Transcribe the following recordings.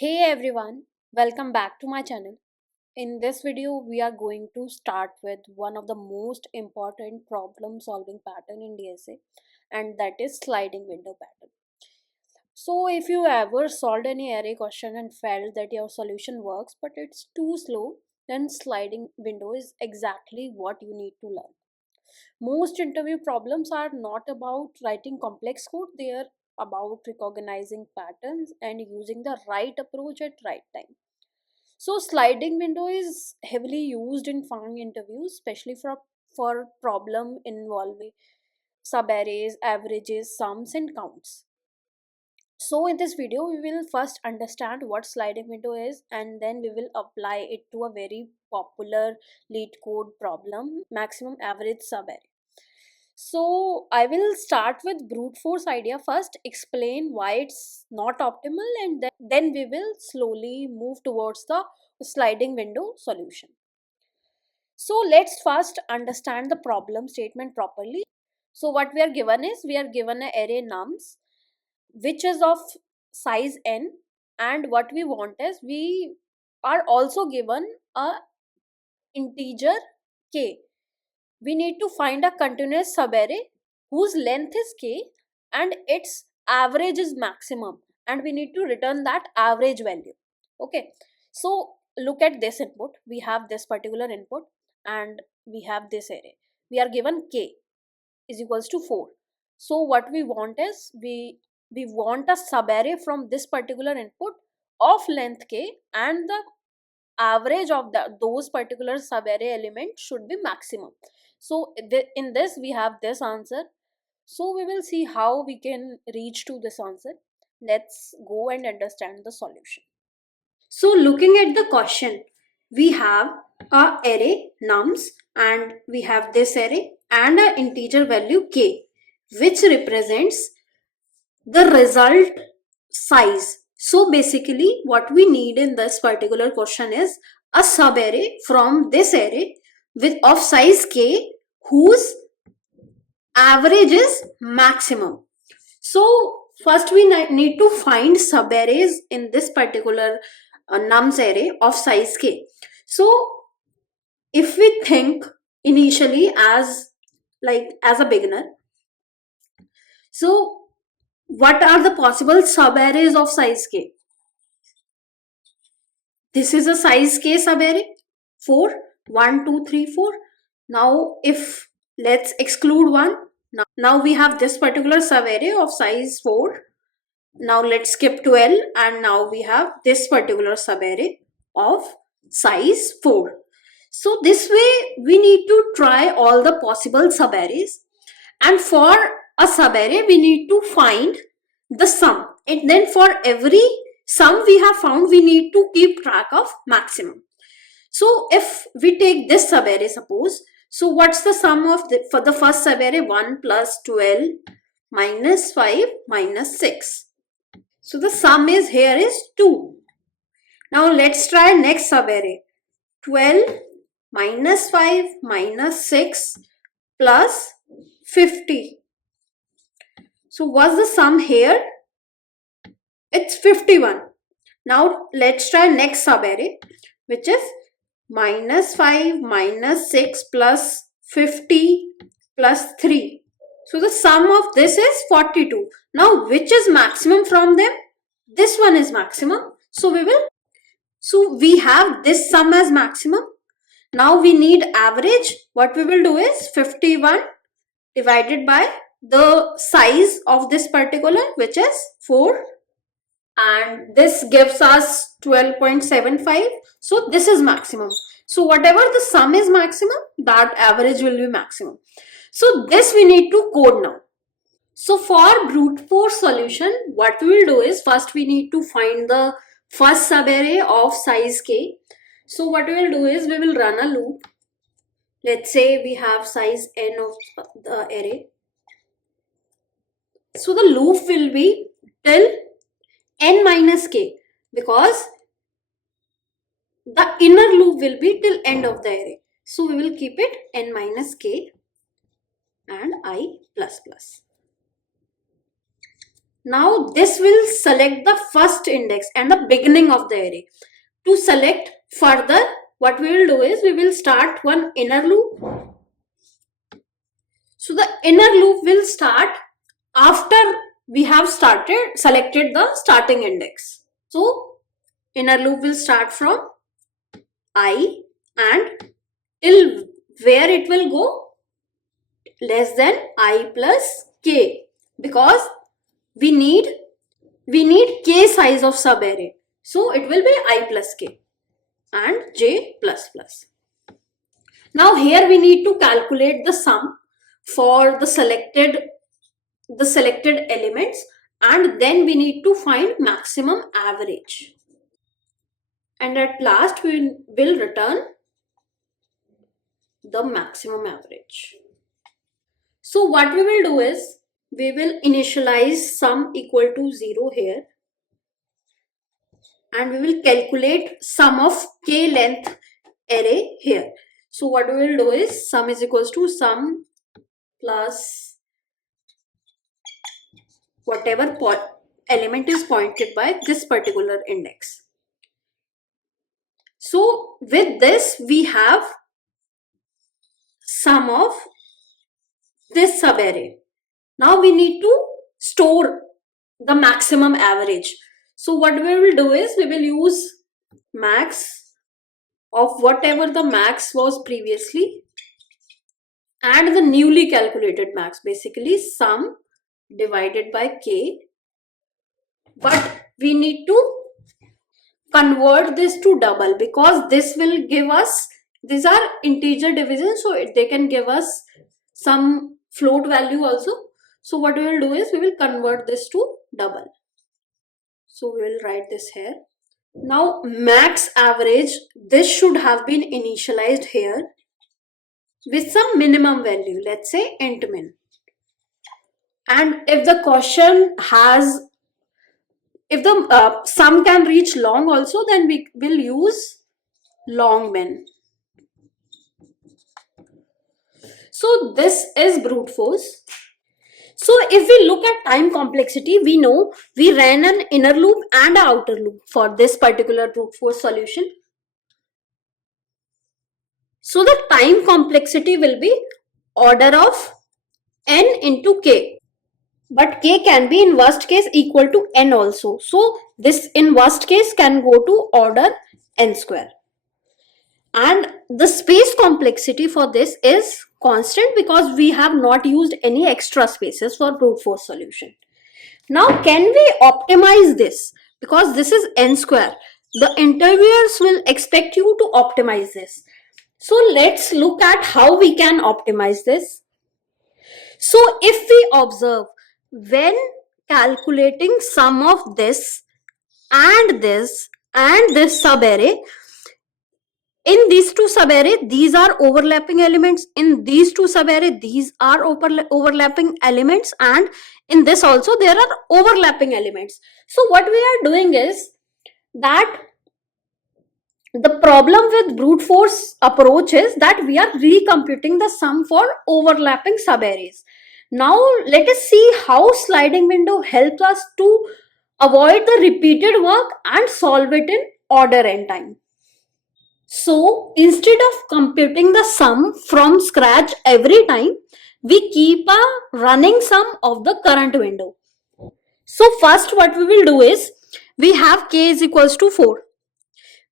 Hey everyone, welcome back to my channel. In this video, we are going to start with one of the most important problem solving pattern in DSA, and that is sliding window pattern. So if you ever solved any array question and felt that your solution works but it's too slow, then sliding window is exactly what you need to learn. Most interview problems are not about writing complex code, they are about recognizing patterns and using the right approach at right time. So sliding window is heavily used in farming interviews, especially for problem involving subarrays, averages, sums, and counts. So in this video, we will first understand what sliding window is, and then we will apply it to a very popular lead code problem, maximum average subarray. So I will start with brute force idea first, explain why it's not optimal, and then we will slowly move towards the sliding window solution. So let's first understand the problem statement properly. So what we are given is we are given an array nums which is of size n, and what we want is we are also given a integer k. We need to find a continuous subarray whose length is k and its average is maximum, and we need to return that average value. Okay, so look at this input. We have this particular input and we have this array. We are given k is equals to 4. So what we want is we want a subarray from this particular input of length k, and the average of those particular subarray elements should be maximum. So in this we have this answer. So we will see how we can reach to this answer. Let's go and understand the solution. So looking at the question, we have a array nums and we have this array and an integer value k, which represents the result size. So basically what we need in this particular question is a subarray from this array with of size k whose average is maximum. So first we need to find subarrays in this particular nums array of size k. So if we think initially as a beginner, so what are the possible subarrays of size k? This is a size k subarray 4, 1, 2, 3, 4. Now if let's exclude 1. Now we have this particular subarray of size 4. Now let's skip 12, and now we have this particular subarray of size 4. So this way we need to try all the possible subarrays, and for a subarray we need to find the sum, and then for every sum we have found we need to keep track of maximum. So if we take this subarray, suppose, so what's the sum of for the first subarray? 1 plus 12 minus 5 minus 6. So the sum is here is 2. Now let's try next subarray. 12 minus 5 minus 6 plus 50. So what's the sum here? It's 51. Now let's try next subarray, which is minus 5 minus 6 plus 50 plus 3. So the sum of this is 42. Now which is maximum from them? This one is maximum. So we have this sum as maximum. Now we need average. What we will do is 51 divided by the size of this particular, which is 4, and this gives us 12.75. So this is maximum. So whatever the sum is maximum, that average will be maximum. So this we need to code now. So for brute force solution, what we will do is first we need to find the first subarray of size k. So what we will do is we will run a loop. Let's say we have size n of the array. So the loop will be till n minus k, because the inner loop will be till end of the array. So we will keep it n minus k and I plus plus. Now this will select the first index and the beginning of the array. To select further, what we will do is we will start one inner loop. So the inner loop will start after we have selected the starting index. So inner loop will start from I and till where it will go, less than I plus k, because we need k size of subarray. So it will be I plus k and j plus plus. Now here we need to calculate the sum for the selected elements, and then we need to find maximum average. And at last we will return the maximum average. So what we will do is we will initialize sum equal to 0 here, and we will calculate sum of k length array here. So what we will do is sum is equals to sum plus whatever element is pointed by this particular index. So with this we have sum of this subarray. Now we need to store the maximum average. So what we will do is we will use max of whatever the max was previously and the newly calculated max, basically sum divided by k, but we need to convert this to double because this will give us, these are integer divisions, so they can give us some float value also. So what we will do is we will convert this to double. So we will write this here. Now max average, this should have been initialized here with some minimum value, let's say int min. And if the question has, if the sum can reach long also, then we will use long min. So this is brute force. So if we look at time complexity, we know we ran an inner loop and an outer loop for this particular brute force solution. So the time complexity will be order of n into k. But k can be in worst case equal to n also. So this in worst case can go to order n square. And the space complexity for this is constant because we have not used any extra spaces for brute force solution. Now can we optimize this? Because this is n square. The interviewers will expect you to optimize this. So let's look at how we can optimize this. So if we observe, when calculating sum of this and this subarray, in these two subarray, these are overlapping elements. In these two subarray, these are overlapping elements, and in this also there are overlapping elements. So what we are doing is that the problem with brute force approach is that we are recomputing the sum for overlapping subarrays. Now let us see how sliding window helps us to avoid the repeated work and solve it in order n time. So instead of computing the sum from scratch every time, we keep a running sum of the current window. So first what we will do is, we have k is equals to 4.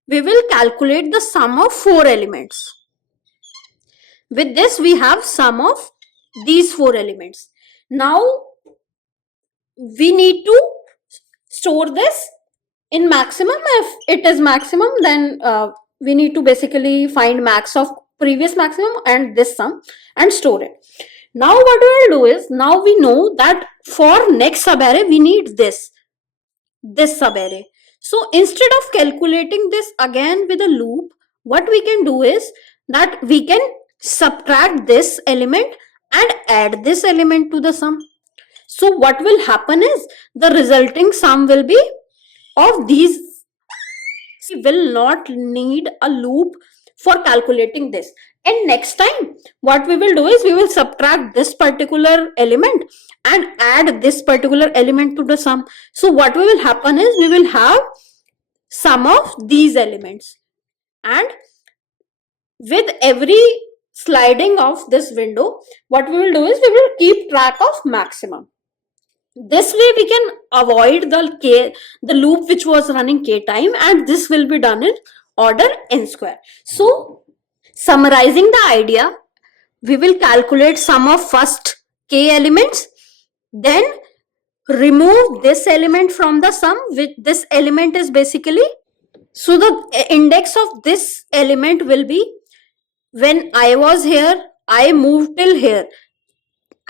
We will calculate the sum of 4 elements. With this we have sum of these 4 elements. Now we need to store this in maximum. If it is maximum, then we need to basically find max of previous maximum and this sum and store it. Now what we will do is, now we know that for next subarray we need this subarray. So instead of calculating this again with a loop, what we can do is that we can subtract this element and add this element to the sum. So what will happen is the resulting sum will be of these. We will not need a loop for calculating this. And next time what we will do is we will subtract this particular element and add this particular element to the sum. So what will happen is we will have sum of these elements, and with every sliding of this window, what we will do is we will keep track of maximum. This way we can avoid the loop which was running k time, and this will be done in order n square. So summarizing the idea, we will calculate sum of first k elements, then remove this element from the sum, which this element is basically, so the index of this element will be, when I was here, I moved till here.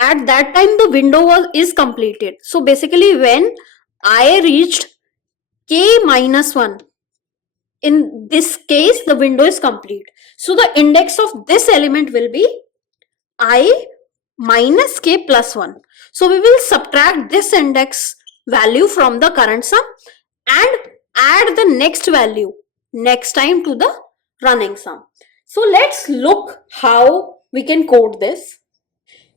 At that time the window is completed. So basically when I reached k minus 1, in this case the window is complete. So the index of this element will be I minus k plus 1. So we will subtract this index value from the current sum and add the next value next time to the running sum. So let's look how we can code this.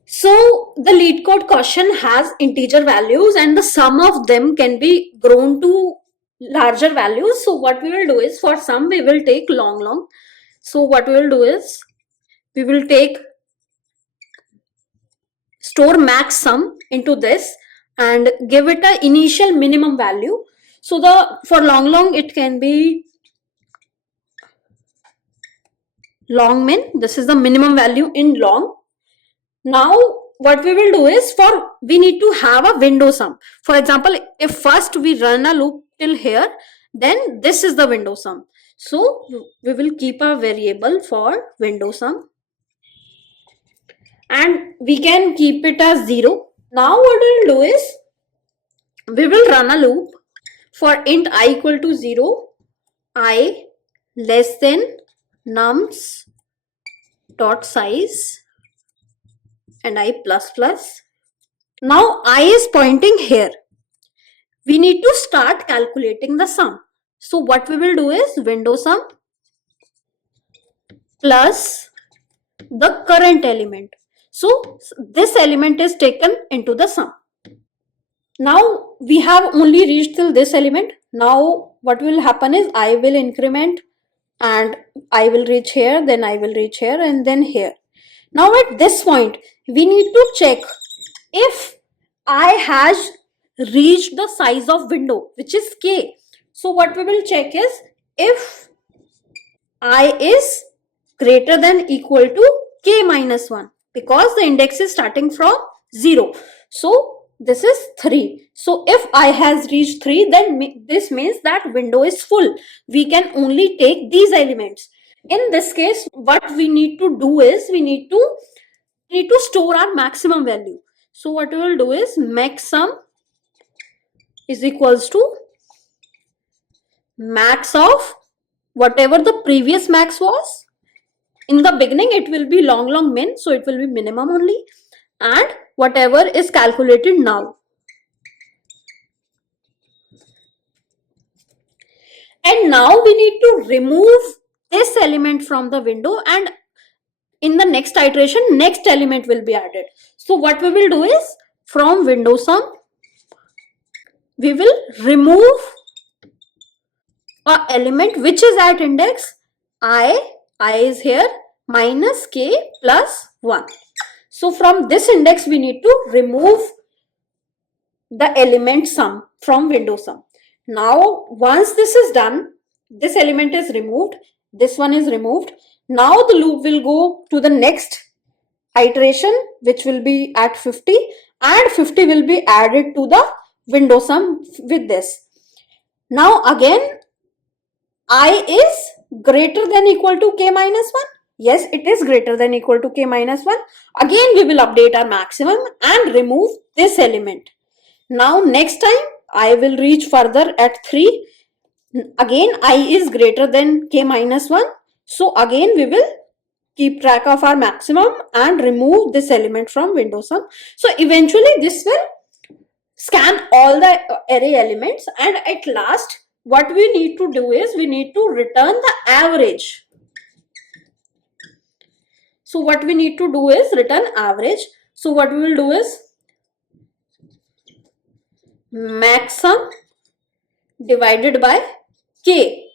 So the LeetCode question has integer values and the sum of them can be grown to larger values. So what we will do is, for sum we will take long. So what we will do is we will take store max sum into this and give it a initial minimum value. So the for long it can be long min. This is the minimum value in long. Now what we will do is, we need to have a window sum. For example, if first we run a loop till here, then this is the window sum. So we will keep a variable for window sum and we can keep it as 0. Now what we will do is we will run a loop for int I equal to 0, I less than nums dot size and I plus plus. Now I is pointing here. We need to start calculating the sum. So what we will do is window sum plus the current element. So this element is taken into the sum. Now we have only reached till this element. Now what will happen is I will increment and I will reach here, then I will reach here and then here. Now at this point we need to check if I has reached the size of window, which is k. So what we will check is if I is greater than equal to k minus 1, because the index is starting from 0. So this is 3. So if I has reached 3, then this means that window is full. We can only take these elements. In this case, what we need to do is we need to store our maximum value. So what we will do is max sum is equals to max of whatever the previous max was. In the beginning it will be long min, so it will be minimum only, and whatever is calculated now. And now we need to remove this element from the window, and in the next iteration next element will be added. So what we will do is from window sum we will remove a element which is at index I is here minus k plus 1. So from this index we need to remove the element sum from window sum. Now once this is done, this element is removed, this one is removed. Now the loop will go to the next iteration, which will be at 50, and 50 will be added to the window sum with this. Now again I is greater than equal to k minus 1. Yes, it is greater than equal to k minus 1. Again we will update our maximum and remove this element. Now next time I will reach further at 3. Again I is greater than k minus 1. So again we will keep track of our maximum and remove this element from window sum. So eventually this will scan all the array elements, and at last what we need to do is we need to return the average. So what we need to do is return average. So what we will do is max sum divided by k.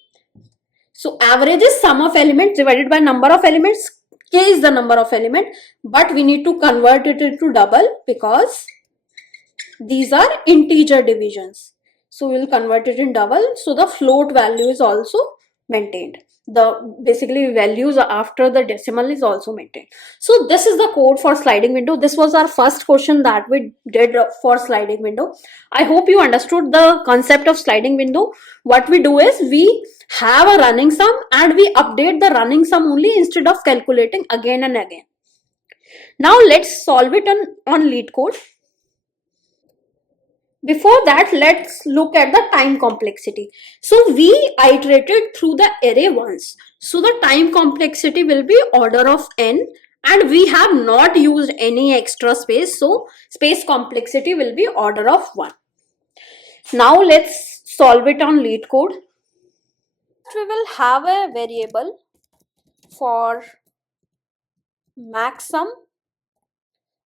So average is sum of elements divided by number of elements. K is the number of element, but we need to convert it into double because these are integer divisions. So we will convert it in double. So the float value is also maintained. The basically values after the decimal is also maintained. So this is the code for sliding window. This was our first question that we did for sliding window. I hope you understood the concept of sliding window. What we do is we have a running sum and we update the running sum only instead of calculating again and again. Now let's solve it on LeetCode. Before that, let's look at the time complexity. So we iterated through the array once. So the time complexity will be order of n, and we have not used any extra space. So space complexity will be order of 1. Now let's solve it on LeetCode. We will have a variable for max sum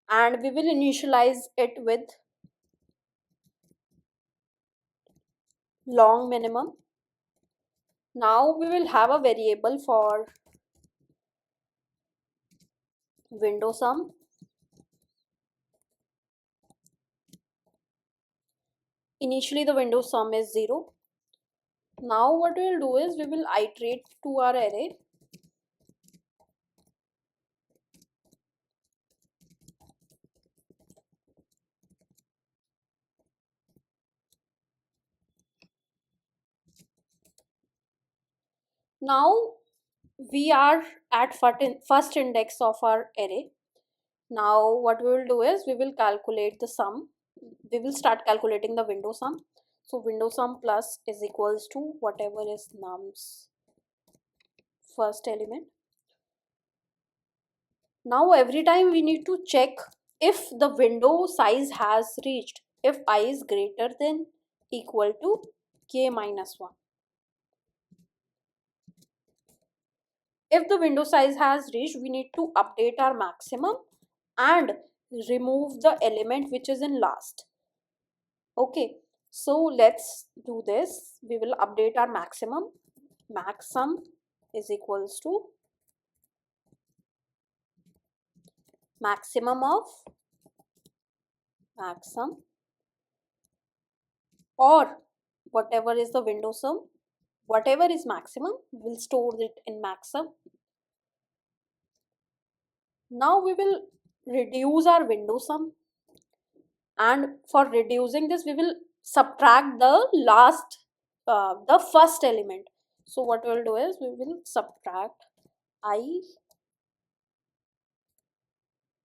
and we will initialize it with long minimum. Now we will have a variable for window sum. Initially the window sum is 0. Now what we will do is we will iterate to our array. Now we are at first index of our array. Now what we will do is we will calculate the sum. We will start calculating the window sum. So window sum plus is equals to whatever is num's first element. Now every time we need to check if the window size has reached, if I is greater than equal to k minus 1. If the window size has reached, we need to update our maximum and remove the element which is in last. Okay, so let's do this. We will update our maximum. Max sum is equals to maximum of max sum, or whatever is the window sum, whatever is maximum, we'll store it in max sum. Now we will reduce our window sum, and for reducing this we will subtract the first element. So what we'll do is we will subtract I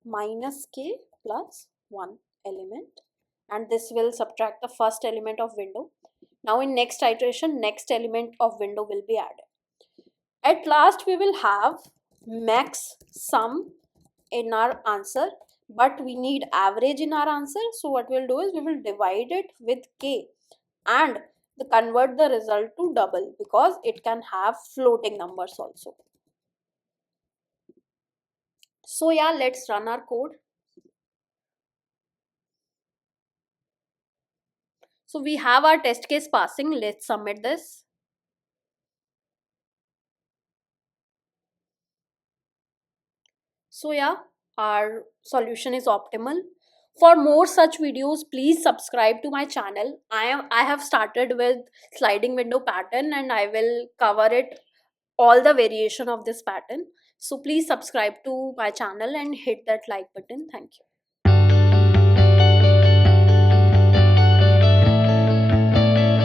minus k plus 1 element, and this will subtract the first element of window. Now in next iteration, next element of window will be added. At last we will have max sum in our answer, but we need average in our answer. So what we'll do is we will divide it with k and convert the result to double because it can have floating numbers also. So yeah, let's run our code. So we have our test case passing. Let's submit this. So yeah, our solution is optimal. For more such videos, please subscribe to my channel. I have started with sliding window pattern and I will cover it all the variation of this pattern. So please subscribe to my channel and hit that like button. Thank you.